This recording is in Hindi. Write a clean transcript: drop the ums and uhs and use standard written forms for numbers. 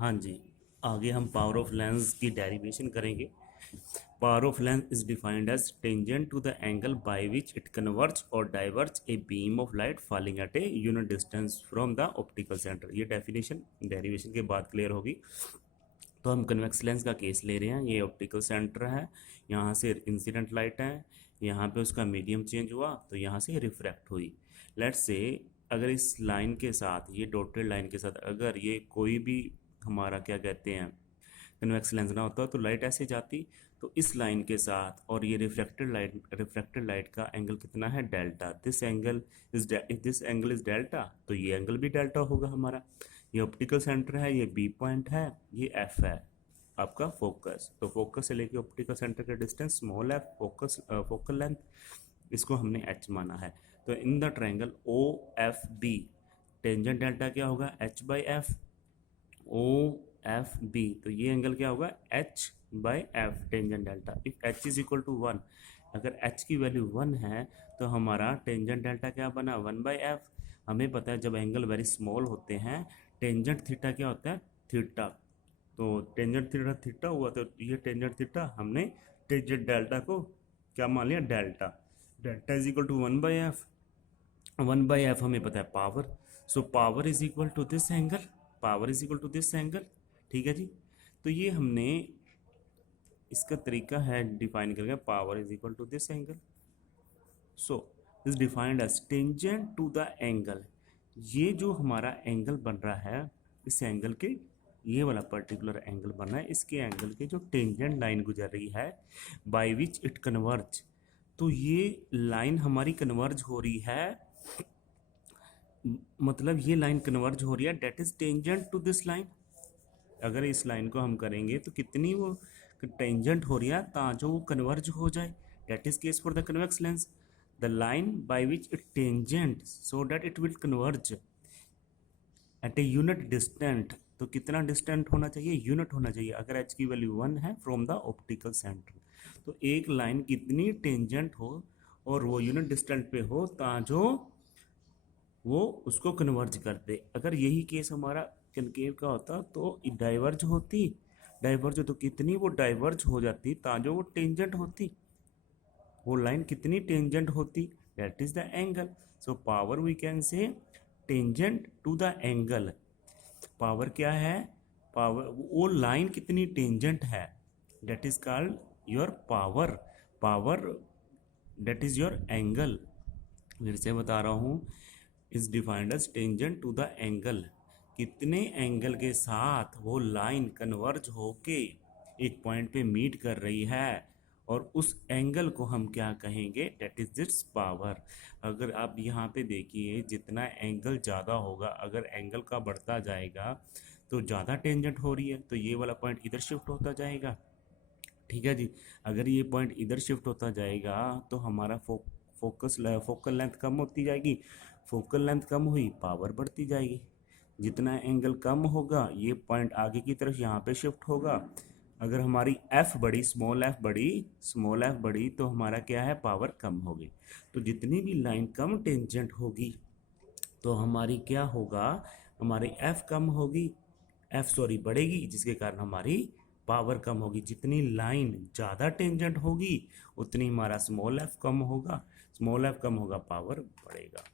हाँ जी, आगे हम पावर ऑफ लेंस की डेरिवेशन करेंगे। Power of lens is defined as tangent to the angle by which it converge और diverge a beam of light falling at a unit distance from the optical centre. ये डेफिनेशन डेरिवेशन के बाद क्लियर होगी। तो हम कन्वेक्स लेंस का केस ले रहे हैं। ये ऑप्टिकल सेंटर है, यहाँ से इंसिडेंट लाइट है, यहाँ पे उसका मीडियम चेंज हुआ तो यहाँ से रिफ्रैक्ट हुई। लेट्स से अगर इस लाइन के साथ, ये डॉटेड लाइन के साथ अगर ये कोई भी हमारा क्या कहते हैं कन्वेक्स लेंस ना होता तो लाइट ऐसे जाती। तो इस लाइन के साथ और ये रिफ्लेक्टेड लाइट का एंगल कितना है, delta. This angle is delta, तो ये एंगल भी डेल्टा होगा हमारा। ये ऑप्टिकल सेंटर है, ये बी पॉइंट है, ये एफ है आपका फोकस। तो फोकस से लेके ऑप्टिकल सेंटर का distance small f, focal length, इसको हमने एच माना है। तो in the triangle O F B tangent delta क्या होगा, h by f. O F B, तो ये एंगल क्या होगा, h by f tangent delta. If h is equal to 1, अगर एच की वैल्यू 1 है तो हमारा टेंजेंट डेल्टा क्या बना, 1 बाई एफ। हमें पता है जब एंगल वेरी स्मॉल होते हैं टेंजेंट थीटा क्या होता है, थीटा। तो टेंजेंट थीटा थीटा हुआ, तो ये टेंजेंट थीटा हमने टेंजेंट डेल्टा को क्या मान लिया, delta. Delta is equal to 1 by f. 1 by f हमें पता है power, so power is equal to this angle, power is equal to this angle. ठीक है जी। तो ये हमने इसका तरीका है डिफाइन करके, power is equal to this angle. So is defined as tangent to the angle. ये जो हमारा एंगल बन रहा है, इस एंगल के, ये वाला पर्टिकुलर एंगल बन रहा है, इसके एंगल के जो टेंजेंट लाइन गुजर रही है बाय विच इट कन्वर्ज। तो ये लाइन हमारी कन्वर्ज हो रही है, मतलब ये लाइन कन्वर्ज हो रही है, that is tangent to this line. अगर इस लाइन को हम करेंगे तो कितनी वो टेंजेंट हो रही है ताकि वो कन्वर्ज हो जाए। That is case for the convex lens, the line by which it tangent so that it will converge at a unit distant. तो कितना डिस्टेंट होना चाहिए, यूनिट होना चाहिए। अगर एच की वैल्यू 1 है फ्रॉम द ऑप्टिकल सेंटर, तो एक लाइन कितनी टेंजेंट हो और वो यूनिट डिस्टेंट पे हो ताकि वो उसको कन्वर्ज कर दे। अगर यही केस हमारा कनकेव का होता तो डाइवर्ज होती, डाइवर्ज हो तो कितनी वो डाइवर्ज हो जाती ताकि वो टेंजेंट होती, वो लाइन कितनी टेंजेंट होती, that is the angle. So power we can say tangent to the angle. Power क्या है, पावर वो लाइन कितनी टेंजेंट है, that is called your power. Power that is your angle. फिर से बता रहा हूँ, is defined as tangent to the angle. कितने एंगल के साथ वो लाइन कन्वर्ज होके एक पॉइंट पे मीट कर रही है, और उस एंगल को हम क्या कहेंगे, डेट इज इट्स पावर। अगर आप यहाँ पे देखिए, जितना एंगल ज़्यादा होगा, अगर एंगल का बढ़ता जाएगा तो ज़्यादा टेंजेंट हो रही है, तो ये वाला पॉइंट इधर शिफ्ट होता जाएगा। ठीक है जी। अगर ये पॉइंट इधर शिफ्ट होता जाएगा तो हमारा फोकल लेंथ कम होती जाएगी। फोकल लेंथ कम हुई, पावर बढ़ती जाएगी। जितना एंगल कम होगा ये पॉइंट आगे की तरफ यहाँ पे शिफ्ट होगा। अगर हमारी एफ बढ़ी, स्मॉल एफ बढ़ी तो हमारा क्या है, पावर कम होगी। तो जितनी भी लाइन कम टेंजेंट होगी तो हमारी क्या होगा, हमारी एफ कम होगी, बढ़ेगी, जिसके कारण हमारी पावर कम होगी। जितनी लाइन ज़्यादा टेंजेंट होगी उतनी हमारा स्मॉल एफ कम होगा, पावर बढ़ेगा।